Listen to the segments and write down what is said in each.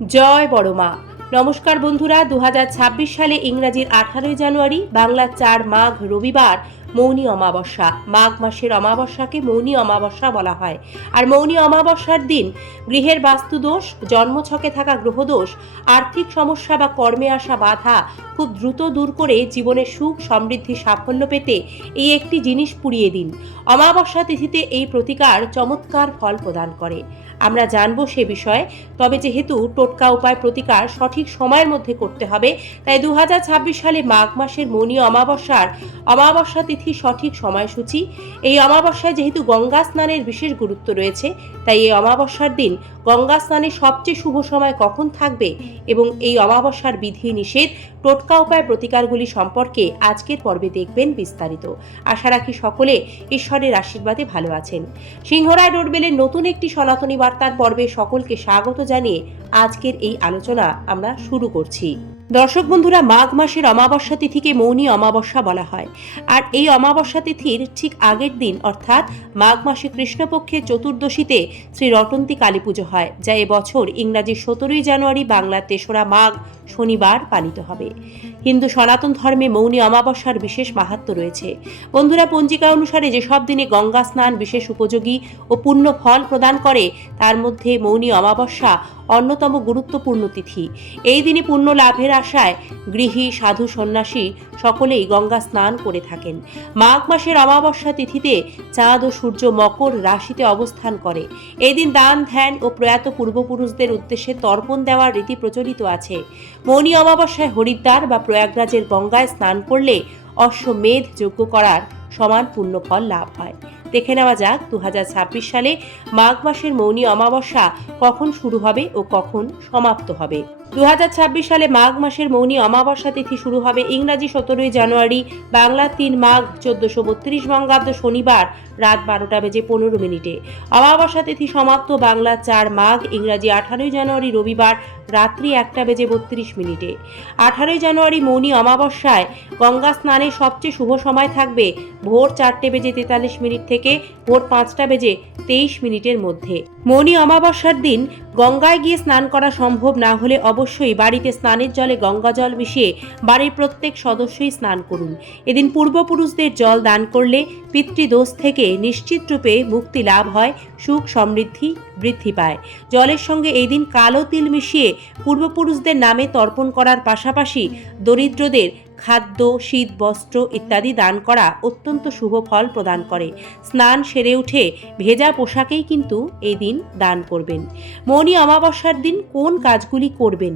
জয় বড় মা। নমস্কার বন্ধুরা, 2026 সালে ইংরাজির 18 জানুয়ারি, বাংলার 4 মাঘ রবিবার মৌনী অমাবস্যা। মাঘ মাসের অমাবস্যাকে মৌনী অমাবস্যা বলা হয়। আর মৌনী অমাবস্যার দিন গৃহের বাস্তুদোষ, জন্মছকে থাকা গ্রহদোষ, আর্থিক সমস্যা বা কর্মে আসা বাধা খুব দ্রুত দূর করে জীবনে সুখ, সমৃদ্ধি, সাফল্য পেতে এই একটি জিনিস পুড়িয়ে দিন। অমাবস্যা তিথিতে এই প্রতিকার চমৎকার ফল প্রদান করে। আমরা জানবো সে বিষয়ে। তবে যেহেতু টোটকা উপায় প্রতিকার সঠিক সময়ের মধ্যে করতে হবে, তাই 2026 সালে মাঘ মাসের মৌনী অমাবস্যা তিথি সঠিক সময়সূচি। এই অমাবস্যায় যেহেতু গঙ্গা স্নানের বিশেষ গুরুত্ব রয়েছে, তাই এই অমাবস্যার দিন গঙ্গা স্নানের সবচেয়ে শুভ সময় কখন থাকবে এবং এই অমাবস্যার বিধি নিষেধ, টোটকা উপায় প্রতিকারগুলি সম্পর্কে আজকের পর্বে দেখবেন বিস্তারিত। আশা রাখি সকলে ঈশ্বরের আশীর্বাদে ভালো আছেন। সিংহরায় ডোরবেলের নতুন একটি সনাতনী বার্তার পর্বে সকলকে স্বাগত জানিয়ে আজকের এই আলোচনা আমরা শুরু করছি। দর্শক বন্ধুরা, মাঘ মাসের অমাবস্যা তিথিকে মৌনী অমাবস্যা বলা হয়। আর এই অমাবস্যা তিথির ঠিক আগের দিন অর্থাৎ মাঘ মাসে কৃষ্ণপক্ষের চতুর্দশীতে শ্রী রটন্তী কালী পুজো হয়, যা এবছর ইংরাজি 17 জানুয়ারি, বাংলার 3রা মাঘ শনিবার পালিত হবে। হিন্দু সনাতন ধর্মে মৌনী অমাবস্যার বিশেষ মাহাত্ম্য রয়েছে। বন্ধুরা, পঞ্জিকা অনুসারে যেসব দিনে গঙ্গা স্নান বিশেষ উপযোগী ও পুণ্য ফল প্রদান করে, তার মধ্যে মৌনী অমাবস্যা অন্যতম গুরুত্বপূর্ণ তিথি। এই দিনে পুণ্য লাভের আশায় গৃহী, সাধু, সন্ন্যাসী সকলেই গঙ্গা স্নান করে থাকেন। মাঘ মাসের অমাবস্যা তিথিতে চাঁদ ও সূর্য মকর রাশিতে অবস্থান করে। এই দিন দান, ধ্যান ও প্রয়াত পূর্বপুরুষদের উদ্দেশ্যে তর্পণ দেওয়ার রীতি প্রচলিত আছে। মৌনী অমাবস্যায় হরিদ্বার বা প্রয়াগরাজের গঙ্গায় স্নান করলে অশ্বমেধ যজ্ঞ করার সমান পুণ্যফল লাভ হয়। দেখে নেওয়া যাক 2026 সালে মাঘ মাসের মৌনী অমাবস্যা কখন শুরু হবে ও কখন সমাপ্ত হবে। 2026 সালে মাঘ মাসের মৌনী অমাবস্যা তিথি শুরু হবে ইংরাজি 17 জানুয়ারি, বাংলা 3 মাঘ 1432 বঙ্গাব্দ শনিবার রাত 12:15। অমাবস্যা তিথি সমাপ্ত বাংলা 4 মাঘ, ইংরাজি 18 জানুয়ারি রবিবার রাত্রি 1:32। 18 জানুয়ারি মৌনী অমাবস্যায় গঙ্গা স্নানের সবচেয়ে শুভ সময় থাকবে ভোর 4:43 থেকে ভোর 5:23 মধ্যে। মৌনী অমাবস্যার দিন গঙ্গায় গিয়ে স্নান করা সম্ভব না হলে অবশ্যই বাড়িতে স্নানের জলে গঙ্গা জল মিশিয়ে বাড়ির প্রত্যেক সদস্যই স্নান করুন। এদিন পূর্বপুরুষদের জল দান করলে পিতৃদোষ থেকে নিশ্চিতরূপে মুক্তি লাভ হয়, সুখ সমৃদ্ধি বৃদ্ধি পায়। জলের সঙ্গে এই দিন কালো তিল মিশিয়ে পূর্বপুরুষদের নামে তর্পণ করার পাশাপাশি দরিদ্রদের খাদ্য, শীত বস্ত্র ইত্যাদি দান করা অত্যন্ত শুভ ফল প্রদান করে। স্নান সেরে উঠে ভেজা পোশাকেই কিন্তু এই দিন দান করবেন। মৌনী অমাবস্যার দিন কোন কাজগুলি করবেন?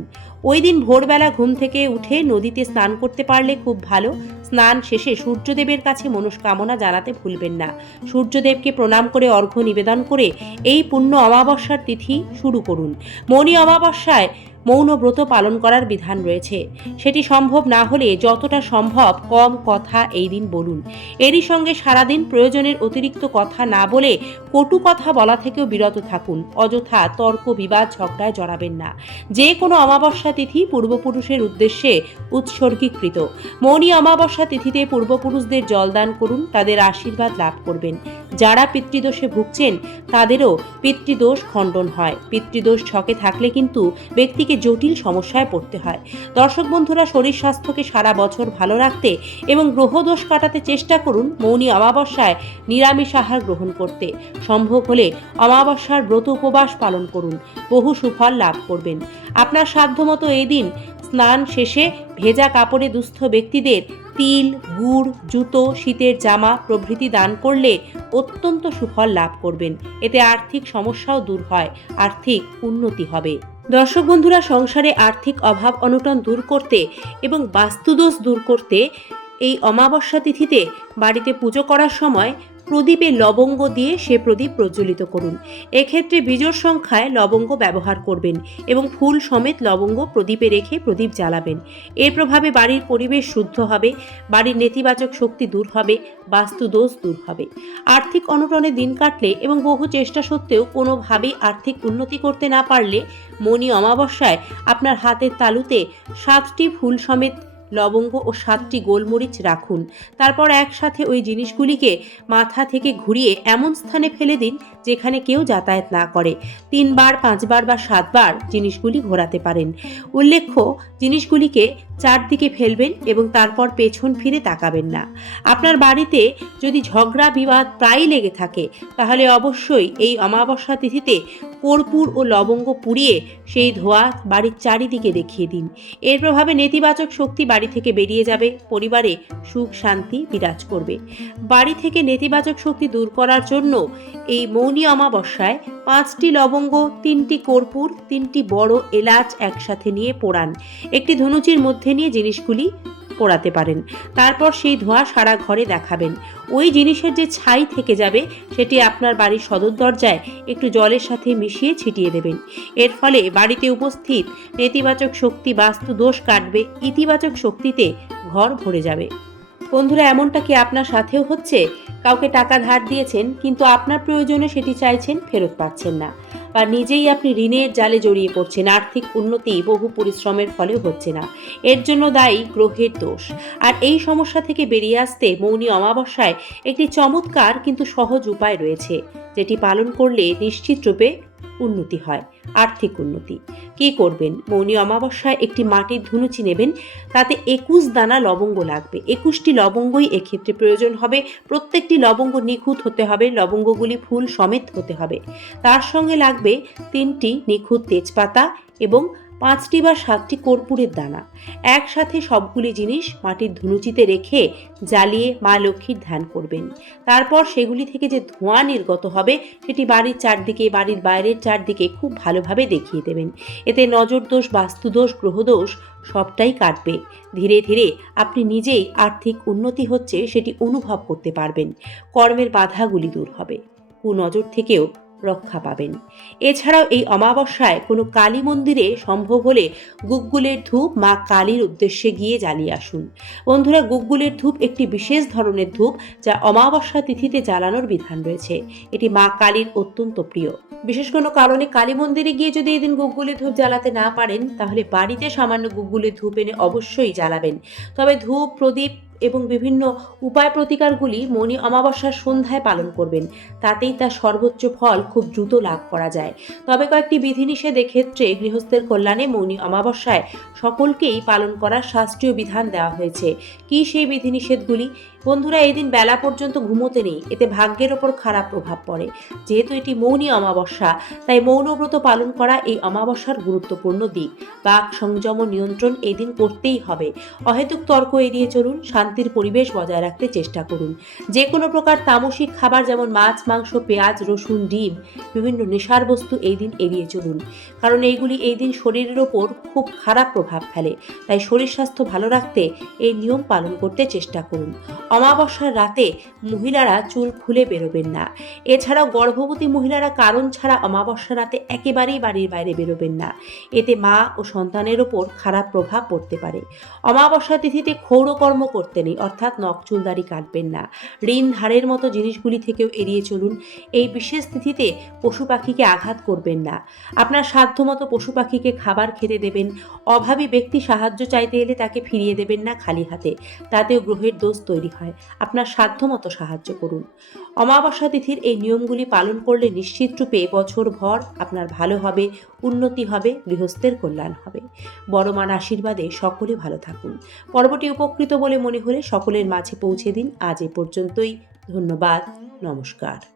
ওই দিন ভোরবেলা ঘুম থেকে উঠে নদীতে স্নান করতে পারলে খুব ভালো। স্নান শেষে সূর্যদেবের কাছে মনস্কামনা জানাতে ভুলবেন না। সূর্যদেবকে প্রণাম করে অর্ঘ্য নিবেদন করে এই পুণ্য অমাবস্যার তিথি শুরু করুন। মৌনী অমাবস্যায় মৌন ব্রত পালন করার বিধান রয়েছে। সেটি সম্ভব না হলে যতটা সম্ভব কম কথা এই দিন বলুন। এরই সঙ্গে সারাদিন প্রয়োজনের অতিরিক্ত কথা না বলে কটু কথা বলা থেকেও বিরত থাকুন। অযথা তর্ক, বিবাদ, ঝগড়ায় জড়াবেন না। যে কোনো অমাবস্যা তিথি পূর্বপুরুষের উদ্দেশ্যে উৎসর্গীকৃত। মৌনী অমাবস্যা তিথিতে পূর্বপুরুষদের জলদান করুন, তাদের আশীর্বাদ লাভ করবেন। যারা পিতৃদোষে ভুগছেন তাদেরও পিতৃদোষ খণ্ডন হয়। পিতৃদোষ ছকে থাকলে কিন্তু ব্যক্তিকে জটিল সমস্যায় পড়তে হয়। দর্শক বন্ধুরা, শরীর স্বাস্থ্যকে সারা বছর ভালো রাখতে এবং গ্রহদোষ কাটাতে চেষ্টা করুন মৌনী অমাবস্যায় নিরামিষ আহার গ্রহণ করতে। সম্ভব হলে অমাবস্যার ব্রত উপবাস পালন করুন, বহু সুফল লাভ করবেন। আপনার সাধ্যমতো এই দিন স্নান শেষে ভেজা কাপড়ে দুস্থ ব্যক্তিদের তিল, গুড়, জুতো, শীতের জামা প্রভৃতি দান করলে অত্যন্ত সুফল লাভ করবেন। এতে আর্থিক সমস্যাও দূর হয়, আর্থিক উন্নতি হবে। দর্শক বন্ধুরা, সংসারে আর্থিক অভাব অনটন দূর করতে এবং বাস্তুদোষ দূর করতে এই অমাবস্যা তিথিতে বাড়িতে পুজো করার সময় প্রদীপে লবঙ্গ দিয়ে সে প্রদীপ প্রজ্বলিত করুন। এক্ষেত্রে বিজোড় সংখ্যায় লবঙ্গ ব্যবহার করবেন এবং ফুল সমেত লবঙ্গ প্রদীপে রেখে প্রদীপ জ্বালাবেন। এর প্রভাবে বাড়ির পরিবেশ শুদ্ধ হবে, বাড়ির নেতিবাচক শক্তি দূর হবে, বাস্তুদোষ দূর হবে। আর্থিক অনটনে দিন কাটলে এবং বহু চেষ্টা সত্ত্বেও কোনোভাবেই আর্থিক উন্নতি করতে না পারলে মৌনী অমাবস্যায় আপনার হাতের তালুতে 7টি ফুল সমেত লবঙ্গ ও 7টি গোলমরিচ রাখুন। তারপর একসাথে ওই জিনিসগুলিকে মাথা থেকে ঘুরিয়ে এমন স্থানে ফেলে দিন যেখানে কেউ যাতায়াত না করে। 3 বার, 5 বার বা 7 বার জিনিসগুলি ঘোরাতে পারেন। উল্লেখ্য, জিনিসগুলিকে চারদিকে ফেলবেন এবং তারপর পেছন ফিরে তাকাবেন না। আপনার বাড়িতে যদি ঝগড়া বিবাদ প্রায়ই লেগে থাকে, তাহলে অবশ্যই এই অমাবস্যা তিথিতে কর্পূর ও লবঙ্গ পুড়িয়ে সেই ধোঁয়া বাড়ির চারিদিকে দেখিয়ে দিন। এর প্রভাবে নেতিবাচক শক্তি বাড়ি থেকে বেরিয়ে যাবে, পরিবারে সুখ শান্তি বিরাজ করবে। বাড়ি থেকে নেতিবাচক শক্তি দূর করার জন্য এই মৌনী অমাবস্যায় 5টি লবঙ্গ, 3টি কর্পূর, 3টি বড় এলাচ একসাথে নিয়ে পোড়ান। একটি ধনুচির মধ্যে নিয়ে জিনিসগুলি পোড়াতে পারেন। তারপর সেই ধোঁয়া সারা ঘরে দেখাবেন। ওই জিনিসের যে ছাই থেকে যাবে সেটি আপনার বাড়ির সদর দরজায় একটু জলের সাথে মিশিয়ে ছিটিয়ে দেবেন। এর ফলে বাড়িতে উপস্থিত নেতিবাচক শক্তি, বাস্তু দোষ কাটবে, ইতিবাচক শক্তিতে ঘর ভরে যাবে। বন্ধুরা, এমনটা কি আপনার সাথেও হচ্ছে? কাউকে টাকা ধার দিয়েছেন, কিন্তু আপনার প্রয়োজনে সেটি চাইছেন, ফেরত পাচ্ছেন না, বা নিজেই আপনি ঋণের জালে জড়িয়ে পড়ছেন, আর্থিক উন্নতি বহু পরিশ্রমের ফলেও হচ্ছে না। এর জন্য দায়ী গ্রহের দোষ। আর এই সমস্যা থেকে বেরিয়ে আসতে মৌনী অমাবস্যায় একটি চমৎকার কিন্তু সহজ উপায় রয়েছে, যেটি পালন করলে নিশ্চিতরূপে উন্নতি হয়, আর্থিক উন্নতি। কি করবেন? মৌনী অমাবস্যায় একটি মাটির ধুনুচি নেবেন, তাতে 21 দানা লবঙ্গ লাগবে। 21টি লবঙ্গই এক্ষেত্রে প্রয়োজন হবে। প্রত্যেকটি লবঙ্গ নিখুঁত হতে হবে, লবঙ্গগুলি ফুল সমেত হতে হবে। তার সঙ্গে লাগবে 3টি নিখুঁত তেজপাতা এবং 5টি বা 7টি কর্পূরের দানা। একসাথে সবগুলি জিনিস মাটির ধুনুচিতে রেখে জ্বালিয়ে মা লক্ষ্মীর ধ্যান করবেন। তারপর সেগুলি থেকে যে ধোঁয়া নির্গত হবে সেটি বাড়ির চারদিকে, বাড়ির বাইরের চারদিকে খুব ভালোভাবে দেখিয়ে দেবেন। এতে নজরদোষ, বাস্তুদোষ, গ্রহদোষ সবটাই কাটবে। ধীরে ধীরে আপনি নিজেই আর্থিক উন্নতি হচ্ছে সেটি অনুভব করতে পারবেন। কর্মের বাধাগুলি দূর হবে, কুনজর থেকেও রক্ষা পাবেন। এছাড়াও এই অমাবস্যায় কোনো কালী মন্দিরে সম্ভব হলে গুগ্গুলের ধূপ মা কালীর উদ্দেশ্যে গিয়ে জ্বালিয়ে আসুন। বন্ধুরা, গুগ্গুলের ধূপ একটি বিশেষ ধরনের ধূপ, যা অমাবস্যা তিথিতে জ্বালানোর বিধান রয়েছে। এটি মা কালীর অত্যন্ত প্রিয়। বিশেষ কোনো কারণে কালী মন্দিরে গিয়ে যদি এদিন গুগ্গুলের ধূপ জ্বালাতে না পারেন, তাহলে বাড়িতে সামান্য গুগ্গুলের ধূপ এনে অবশ্যই জ্বালাবেন। তবে ধূপ, প্রদীপ এবং বিভিন্ন উপায় প্রতিকারগুলি মৌনী অমাবস্যার সন্ধ্যায় পালন করবেন। তাতেই তার সর্বোচ্চ ফল খুব দ্রুত লাভ করা যায়। তবে কয়েকটি বিধিনিষেধ এক্ষেত্রে গৃহস্থের কল্যাণে মৌনী অমাবস্যায় সকলকেই পালন করার শাস্ত্রীয় বিধান দেওয়া হয়েছে। কি সেই বিধিনিষেধগুলি? বন্ধুরা, এই দিন বেলা পর্যন্ত ঘুমোতে নেই, এতে ভাগ্যের ওপর খারাপ প্রভাব পড়ে। যেহেতু এটি মৌনী অমাবস্যা, তাই মৌনব্রত পালন করা এই অমাবস্যার গুরুত্বপূর্ণ দিক। বাক সংযম নিয়ন্ত্রণ এই দিন করতেই হবে। অহেতুক তর্ক এড়িয়ে চলুন, শান্তির পরিবেশ বজায় রাখতে চেষ্টা করুন। যে কোনো প্রকার তামসিক খাবার যেমন মাছ, মাংস, পেঁয়াজ, রসুন, ডিম, বিভিন্ন নেশার বস্তু এই দিন এড়িয়ে চলুন, কারণ এইগুলি এই দিন শরীরের ওপর খুব খারাপ প্রভাব ফেলে। তাই শরীর স্বাস্থ্য ভালো রাখতে এই নিয়ম পালন করতে চেষ্টা করুন। অমাবস্যার রাতে মহিলারা চুল খুলে বেরোবেন না। এছাড়াও গর্ভবতী মহিলারা কারণ ছাড়া অমাবস্যা রাতে একেবারেই বাড়ির বাইরে বেরোবেন না। এতে মা ও সন্তানের ওপর খারাপ প্রভাব পড়তে পারে। অমাবস্যা তিথিতে ক্ষৌরকর্ম করতে নেই, অর্থাৎ নখ চুল দাড়ি কাটবেন না। ঋণ ধারের মতো জিনিসগুলি থেকেও এড়িয়ে চলুন। এই বিশেষ তিথিতে পশু পাখিকে আঘাত করবেন না। আপনার সাধ্যমতো পশু পাখিকে খাবার খেতে দেবেন। অভাবী ব্যক্তি সাহায্য চাইতে এলে তাকে ফিরিয়ে দেবেন না খালি হাতে, তাতেও গ্রহের দোষ তৈরি হয়। আপনার সাধ্যমতো সাহায্য করুন। অমাবস্যা তিথির এই নিয়মগুলি পালন করলে নিশ্চিতরূপে বছরভর আপনার ভালো হবে, উন্নতি হবে, গৃহস্থের কল্যাণ হবে। বড় মার আশীর্বাদে সকলে ভালো থাকুন। পর্বটি উপকৃত বলে মনে হলে সকলের মাঝে পৌঁছে দিন। আজ এ পর্যন্তই। ধন্যবাদ। নমস্কার।